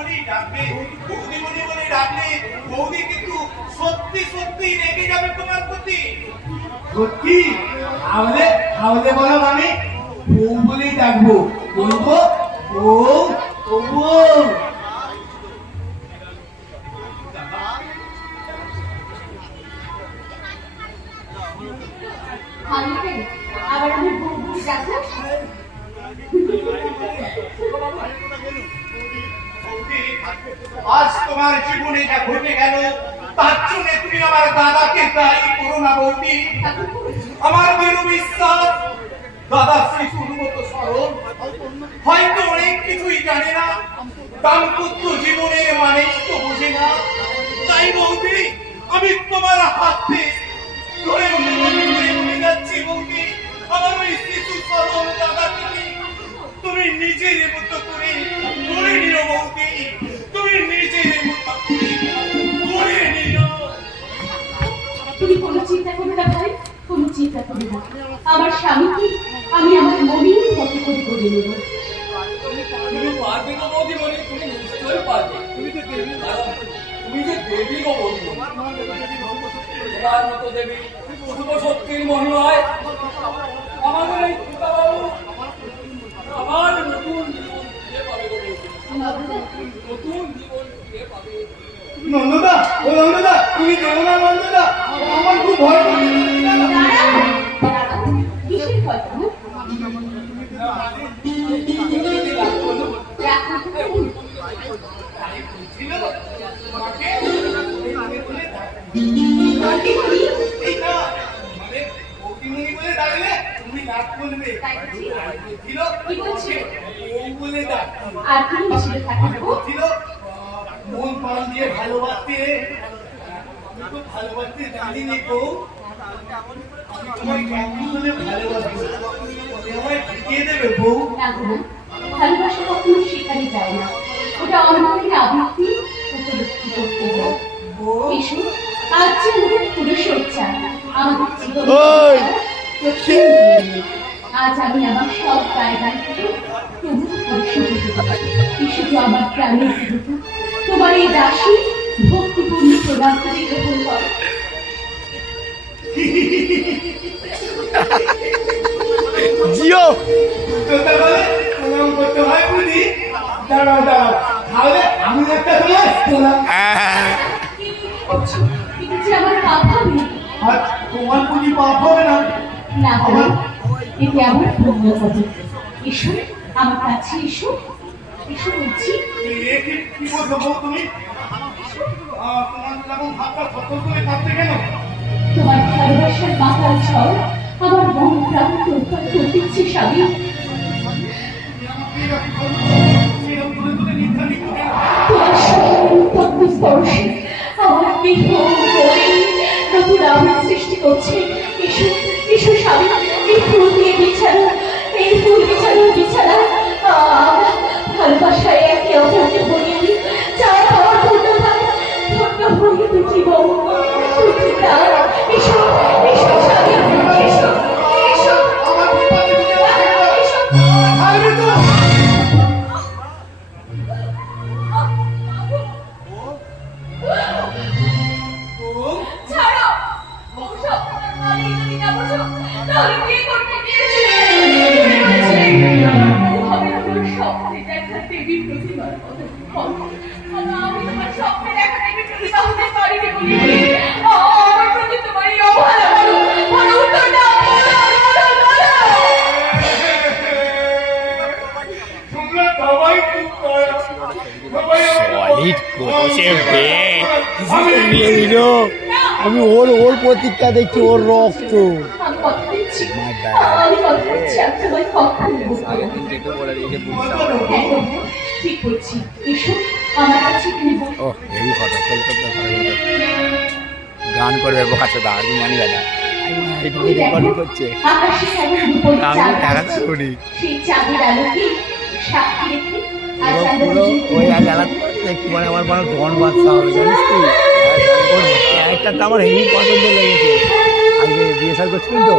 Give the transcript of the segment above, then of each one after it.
বলেই ডাকবে, বৌদিমণি বলে ডাকলে বৌদি কিন্তু সত্যি সত্যি রেগে যাবে তোমার প্রতি। সত্যি? তাহলে তাহলে বলো আমি বউ বলেই ডাকবো, বলবো বউ ও বউ। আবার আমি বউ বলে ডাকবো? আজ তোমার জীবনে যা ঘটে গেল তার জন্য তুমি আমার দাদাকে দায়ী করো না বৌদি। আমার দৃঢ় বিশ্বাস দাদা শিশুর মতো সরল, হয়তো অনেক কিছুই জানে না, দাম্পত্য জীবনের মানেই তো বোঝে না। তাই বৌদি আমি তোমার হাতে ধরে বলে যাচ্ছি বৌদি, আমার ওই শিশু সরল দাদা তুমি নিজের মতো করে করে নিও বৌদি, তুমি নিজের মতো করে নিও। তুমি কোনো চিন্তা করো না ভাই, কোনো চিন্তা করো না। আমার স্বামীকে আমি আমার মনের মতো করে করে নেব। তুমি পারবে গো বৌদিমণি, তুমি নিশ্চয়ই পারবে। তুমি যে দেবী, তুমি যে দেবী গো বৌদিমণি, তোমার মতো দেবী শুভ শক্তির মহিমায় আমাদের এই পিতাবাবু আবার নতুন জীবন ফিরে পাবে গো বৌদিমণি, নতুন জীবন ফিরে পাবে। নন্দদা, ও নন্দদা, তুমি দেবো না নন্দদা, আমার খুব ভয় করছে। কিসের ভয় তোমার? আর কি ছিল থাকবো? মন প্রাণ দিয়ে ভালোবাসতে, আমি তো ভালোবাসতে জানি নি গো। আমি তোমায় কেমন করে ভালোবাসি, তুমি আমায় শিখিয়ে দেবে বউ? না গো, ভালোবাসা কখনো সেখানে যায় না, ওটা অন্তরের আবৃত্তি উপলব্ধি করতে হয়। এসো, আজ যে আমাদের পুরুষোচ্চা, আমাদের জীবন আজ আমি আমার সব জায়গায় থেকে প্রভু পরিশোধ শুধু আমার প্রাণের দেবতা, তোমার এই দাসী ভক্তিপূর্ণ প্রদান করে গ্রহণ করো। জিও তোতা বলে প্রণাম করতে হয় বুঝি। দাঁড়াও দাঁড়াও, তাহলে আমি একটা তোমার কিন্তু যে আমার পাপ হবে। আর তোমার বুঝি পাপ হবে না? না হবে, এতে আমার পুণ্য হবে। এসো আমার কাছে, এসো এসো বলছি। কি বলছো বউ তুমি? তোমার যেমন হাতটা সতর্ক করে কাঁদতে কেন? তোমার ভালোবাসার মাথার ঝড় আমার মন প্রাণ তোলপাড় করে দিচ্ছে স্বামী। তোমার শরীরের উত্তপ্ত স্পর্শে আমার দেহ মনে নতুন আবেগ সৃষ্টি করছে। এসো এসো স্বামী, এই ফুল দিয়ে বিছানা, এই ফুল বিছানার বিছানা ভালোবাসায় একে অপরকে বলিনি। চাই আমার ধন্য ভাই, ধন্য হয়ে তো জীবন। এসো এসো স্বামী, এসো এসো ছাড়ো। ওসব মানে যদি না বোঝো তাহলে বিয়ে করতে গিয়েছিলে স্বপ্নে দেখা দেবীর প্রতিমার আমি তোমার স্বপ্নে দেখা দেবীর প্রতিমা হতে পারিনি বলি আমার প্রতি তোমার এই অবহেলা বলো বলো উত্তর দাও। আমি ওর ওর প্রতীক্ষা দেখছি, ওর রক্ত। গান করবে বোকাচোদা, আমি মানি দাদা করছে, আমি দেখাতে শুনি ওই একটু মানে আমার বড় ধন বাচ্চা হবে জানিস তুই। ওর একটা তো আমার হেভি পছন্দ লেগেছে, আজকে বিয়ে করছিলেন তো।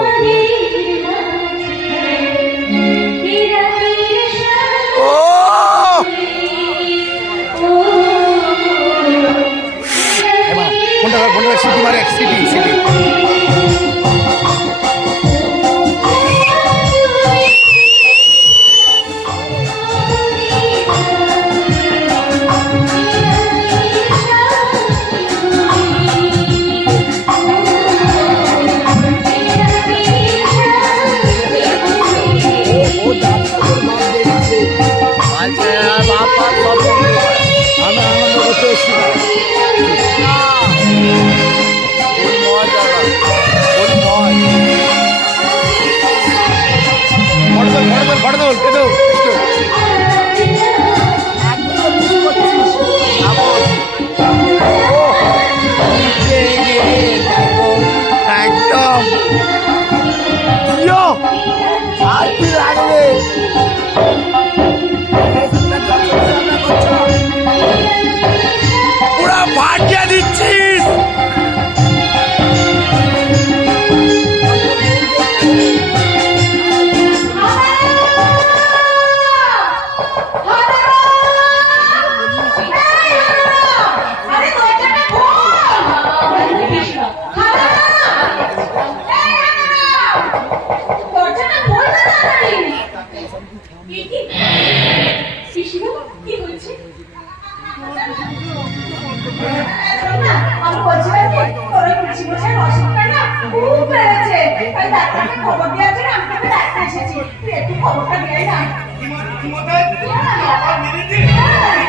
ও আচ্ছা বাপ বাপ সব আমি আনন্দ করতে এসছি না ওই মজ দাদা ওই মজ ফটো দোল কেটো একদম আর কি লাগবে পুরা ফাটিয়ে দিচ্ছিস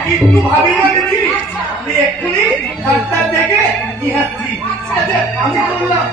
কিন্তু ভাবি না দেখি আমি এক্ষুনি ডাক্তার থেকে নিহাচ্ছি আমি বললাম